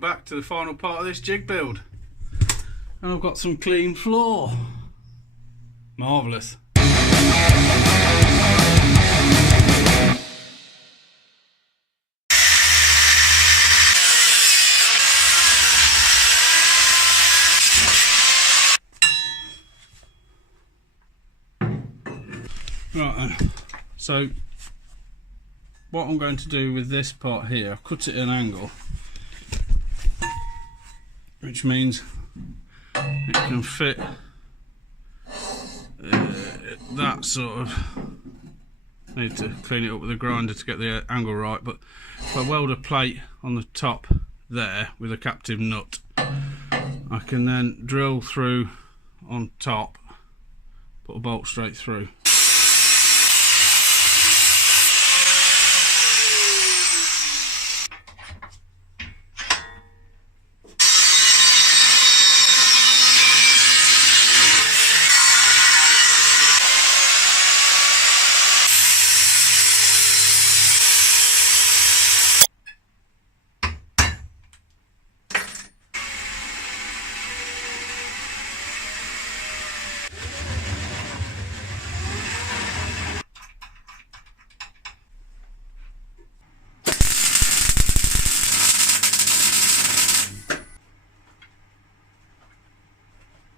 welcome back to the final part of this jig build. And I've got some clean floor. Marvellous. Right then, so what I'm going to do with this part here, I've cut it at an angle, which means it can fit that sort of. I need to clean it up with a grinder to get the angle right, but if I weld a plate on the top there with a captive nut, I can then drill through on top, put a bolt straight through.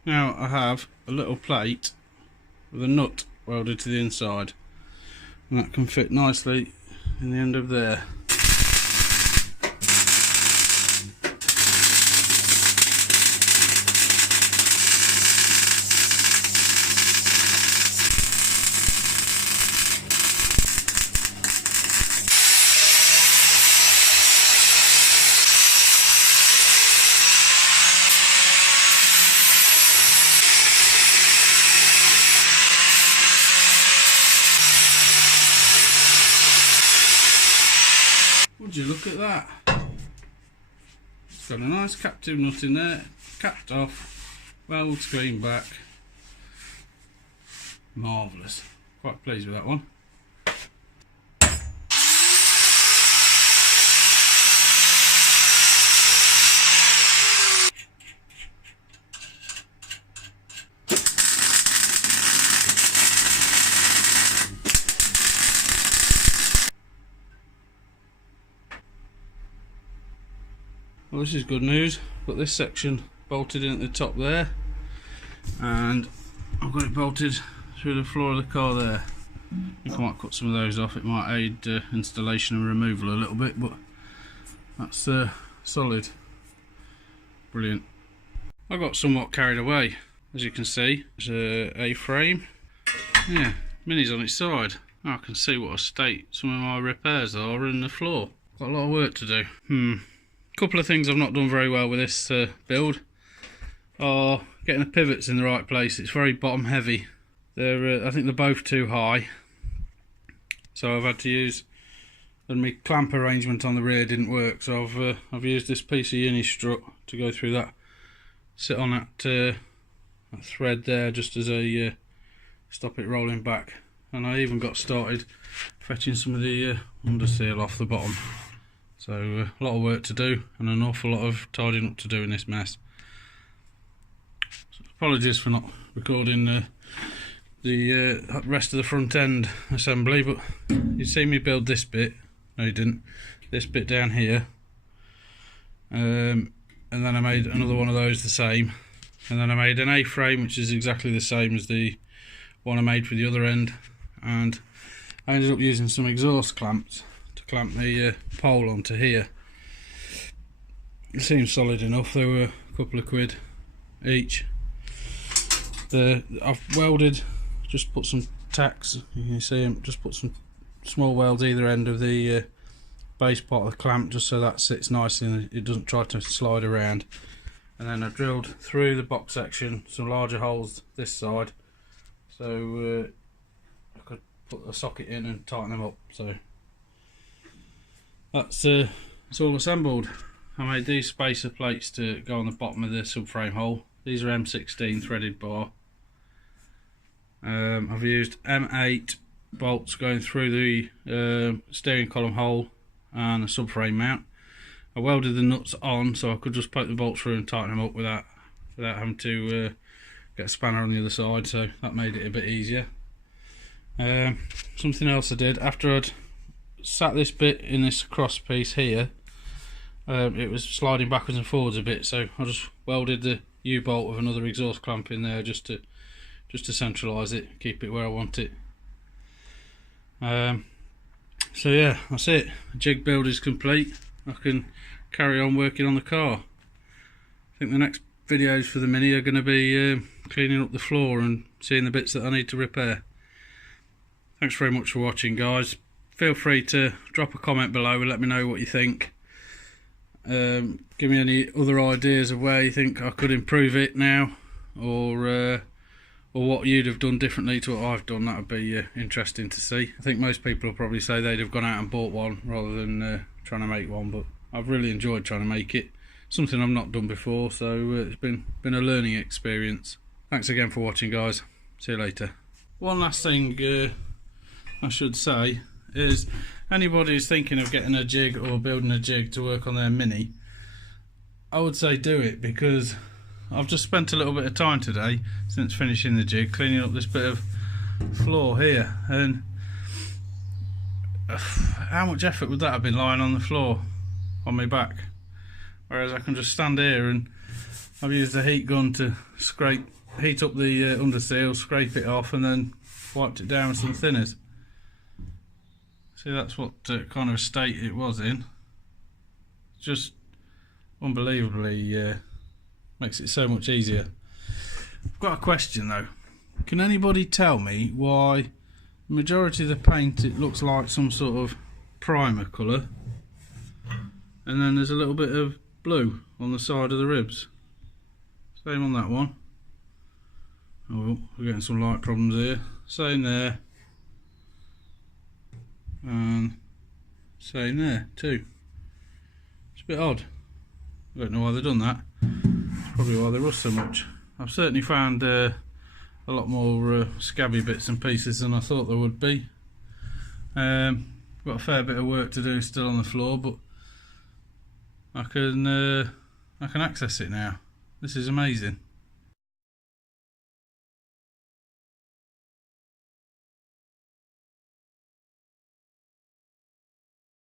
Now I have a little plate with a nut welded to the inside, and that can fit nicely in the end of there. Would you look at that? It's got a nice captive nut in there, capped off, weld screen back. Marvellous. Quite pleased with that one. Well, this is good news. Got this section bolted in at the top there, and I've got it bolted through the floor of the car there. I might cut some of those off, it might aid installation and removal a little bit, but that's solid. Brilliant. I got somewhat carried away, as you can see. There's a A-frame, yeah, Mini's on its side. Now I can see what a state some of my repairs are in the floor. Got a lot of work to do. Couple of things I've not done very well with this build are getting the pivots in the right place. It's very bottom heavy. They're I think they're both too high, so I've had to use, and my clamp arrangement on the rear didn't work, so I've used this piece of uni strut to go through that, sit on that thread there just as a stop it rolling back, and I even got started fetching some of the under seal off the bottom. So a lot of work to do and an awful lot of tidying up to do in this mess. So apologies for not recording the rest of the front end assembly, but you see me build this bit. No, you didn't. This bit down here, and then I made another one of those the same, and then I made an A-frame which is exactly the same as the one I made for the other end, and I ended up using some exhaust clamps clamp the pole onto here. It seems solid enough. They were a couple of quid each. I've welded, just put some tacks, you can see them, just put some small welds either end of the base part of the clamp, just so that sits nicely and it doesn't try to slide around. And then I drilled through the box section some larger holes this side, so I could put a socket in and tighten them up. So that's it's all assembled. I made these spacer plates to go on the bottom of the subframe hole. These are M16 threaded bar. I've used M8 bolts going through the steering column hole and a subframe mount, I welded the nuts on so I could just poke the bolts through and tighten them up without having to get a spanner on the other side, so that made it a bit easier. Something else I did, after I'd sat this bit in this cross piece here, it was sliding backwards and forwards a bit, so I just welded the U-bolt with another exhaust clamp in there just to centralise it, keep it where I want it. So yeah, that's it. The jig build is complete. I can carry on working on the car. I think the next videos for the Mini are going to be cleaning up the floor and seeing the bits that I need to repair. Thanks very much for watching, guys. Feel free to drop a comment below and let me know what you think. Give me any other ideas of where you think I could improve it now, or what you'd have done differently to what I've done. That would be interesting to see. I think most people will probably say they'd have gone out and bought one rather than trying to make one, but I've really enjoyed trying to make it. Something I've not done before, so it's been a learning experience. Thanks again for watching, guys. See you later. One last thing I should say is, anybody who's thinking of getting a jig or building a jig to work on their Mini, I would say do it, because I've just spent a little bit of time today since finishing the jig cleaning up this bit of floor here, and how much effort would that have been lying on the floor on my back? Whereas I can just stand here, and I've used a heat gun to heat up the underseal, scrape it off, and then wiped it down with some thinners. See, that's what kind of state it was in. Just unbelievably makes it so much easier. I've got a question though. Can anybody tell me why the majority of the paint, it looks like some sort of primer colour, and then there's a little bit of blue on the side of the ribs? Same on that one. Oh, we're getting some light problems here. Same there, and same there too. It's a bit odd. I don't know why they've done that. It's probably why they rust so much. I've certainly found a lot more scabby bits and pieces than I thought there would be. Got a fair bit of work to do still on the floor, but I can access it now. This is amazing.